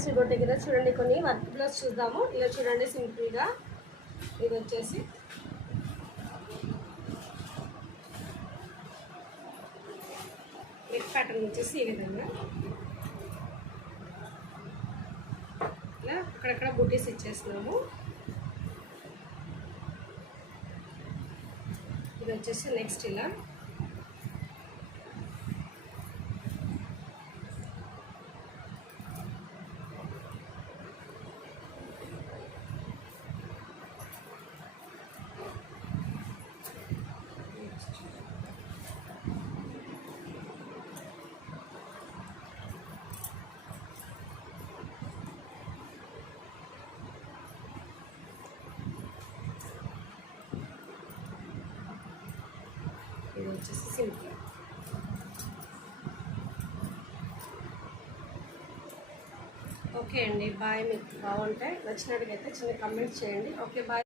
Latest boutique కదా చూడండి, కొన్ని వర్క్ బ్లౌజ్ చూద్దాము. ఇలా చూడండి సింపుల్గా ఇది వచ్చేసి నెక్ ప్యాటర్న్ వచ్చేసి ఈ విధంగా ఇలా అక్కడక్కడ బుటీస్ ఇచ్చేస్తున్నాము. ఇది వచ్చేసి నెక్స్ట్ ఇలా ఇది వచ్చేసి సింపుల్. ఓకే అండి, బాయ్. మీకు బాగుంటాయి నచ్చినట్టుగా అయితే చిన్న కమెంట్స్ చేయండి. Okay bye.